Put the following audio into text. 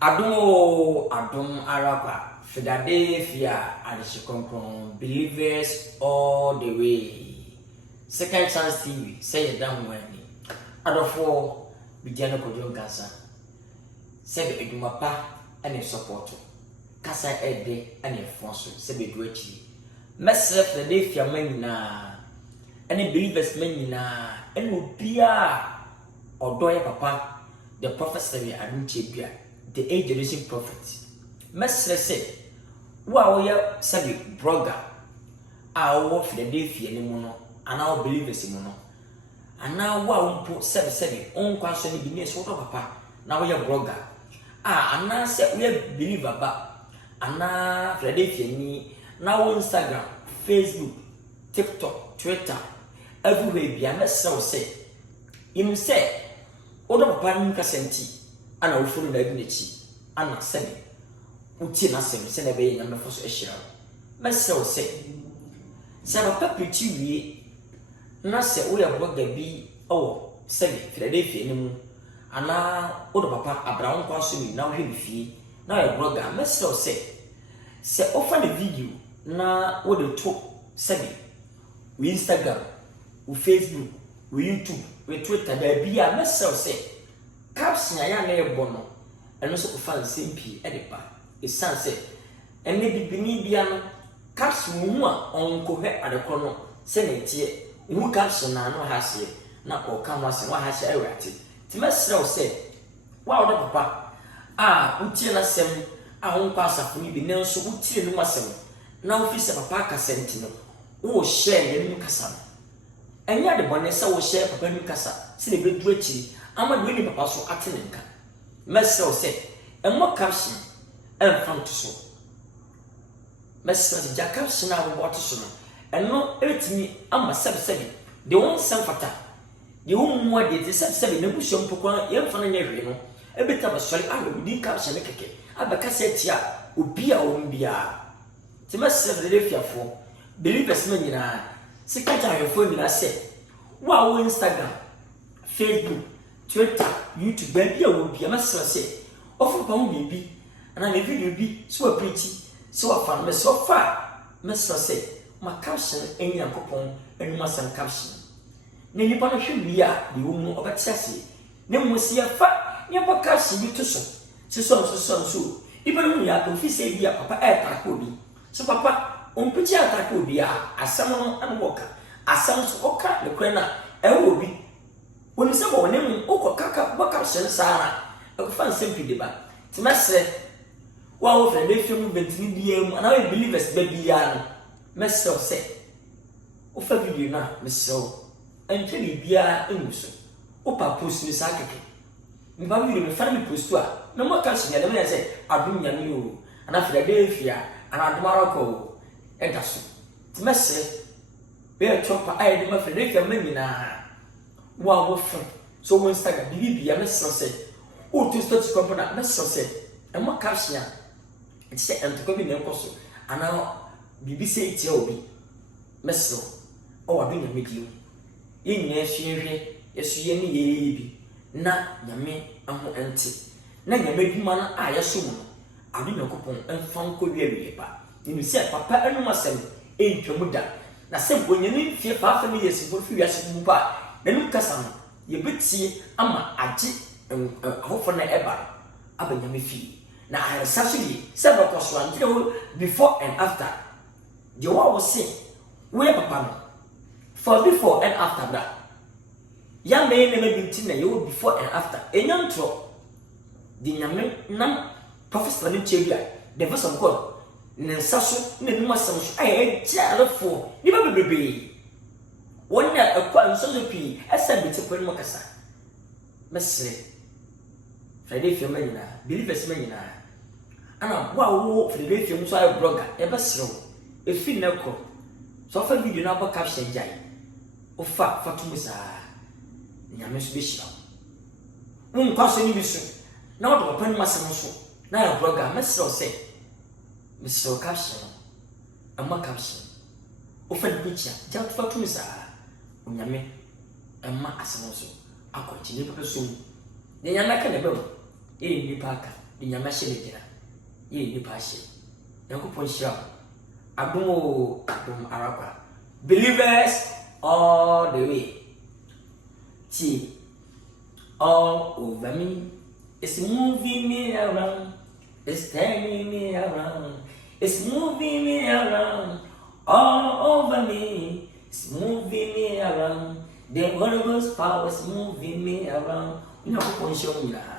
Adum Araba, Philadelphia, Adishikonkon, believers all the way. Second Chance TV, say it down when Adolfo, Bijano Kwadwo Nkansah, say the Edumapa and a support. Kasa Ede and a Fonso, say the Dwechi. Messer Philadelphia Menina, any believers Menina, and Mupia or Doya Papa, the prophet Savi Aduchebia. The age generation prophet. Mestre say, wow, ya sabi blogger. Our Philadelphia ni mono, and our believers mono. And now wow put seven on question be near sort of papa. Now we are blogger. And now say we are believer ba. And now Philadelphia ni now Instagram, Facebook, TikTok, Twitter, everywhere be a mestre say. You say, Oda papa nka senti. Ana ufuru na ebinechi ana sebe uti na sebe se na be nya mefo so ehira mese o se papa preach wie na se wo ya blogger bi o sebe Philadelphia ni mu ana odo papa Abraham kwaso ni na wo hwe fie na ya blogger mese o se offer the video na wo de to sebe we Instagram we Facebook we YouTube we Twitter da bia mese o caps na ya na ebo no eno so ko fan simpi e de ba e san se enne bibini bia no caps mu a onko hwe adekọ no se na tie mu caps na no ha se na o ka mo se wa ha se e wate ti mesre o se wa o de papa utie na sem honko asafo ni bi ne nso utie no asem na ofise papa ka senti no wo share ne mu kasa enya de bone se wo share papa ni kasa se ne bedu akiri ama de ni papa so atenenka mesre o se emo caption en front so mesre de caption na wo to so no eno etimi ama sebe de won sem fata de won mu ade de sebe na bushom pokwa ye mfa na nyehwe no ebeta ba sori awu di caption ne keke abaka se tia obi a wo mbia ti mesre de fiafo believers me nyina sikata hwefo nyina se wa wo Instagram, Facebook, Twitter, YouTube, baby, I will be a master say. Offer pound baby, and I video be so pretty, so fun, me so far. Master say, my caption, any coupon, and must and caption. Then you punish me, the woman of a chassis. Then we see a fat, never caption you to so. Even when you are confessing, be a papa air tacobi. So, papa, put your tacobia, as someone and walker, as someone's walker, the crenna, and will be. When you say about name, Oko Kaka, Bakashan Sarah, a fan simply deba. Timase, wow, for the film Ventinium, and I believe as baby yarn. Master say, Offer video now, Miss So, and tell you Bia Imuso. Opa post Miss Akaki. Maybe you family post to her. No more catching at the minute, I say, I bring your new, and after Philadelphia, and at Morocco, and that's Timase, bear chopper, I do my Philadelphia Memina. Wow, friend. So when Instagram, BB, I must say, oh, to start to company, I must say, and what cash ya? It's said, and to come in also. And now, BBC TLB, Messo, oh, I've been a medium. In yes, ye any na yame, and who empty. Now you make man, I assume. I've been a coupon and found Korea. You said, Papa, and myself, ain't your mother. Now, some when you need 5 years for 3 years to move back. Then Kasam, you bit see ama aji hope na eba abanyame fi. Na I essentially several question before and after. The one was saying, where papa for before and after that. Young man never been tina you before and after. A young tro the yame nam professor in Chevia, the verse of God. Nensaso ne numasam I jalo for niba bebe. One year a quan so pee, as I be to put Mocassa. Mestre Philadelphia Menina, believers Menina. And wow, Philadelphia, so I blogger, ever slow. A fin no co. So for video now, caption jay. O fat for Tumusa. Yamis Bishop. Passing you soon. Now to open my son. Now a blogger, Mestre say. Mr. Caption. A more caption. Often picture, just for Tumusa. Unyame emma asemo so akwachine pepe so ye nyana ka ne bebo e ni paka the Yamashin. Ye passion. Yankupon Sham. Adum Arapa. Believers all the way. See, all over me. It's moving me around. It's turning me around. It's moving me around. All over me. It's moving me around. The Holy Ghost power is moving me around. You know, show me that.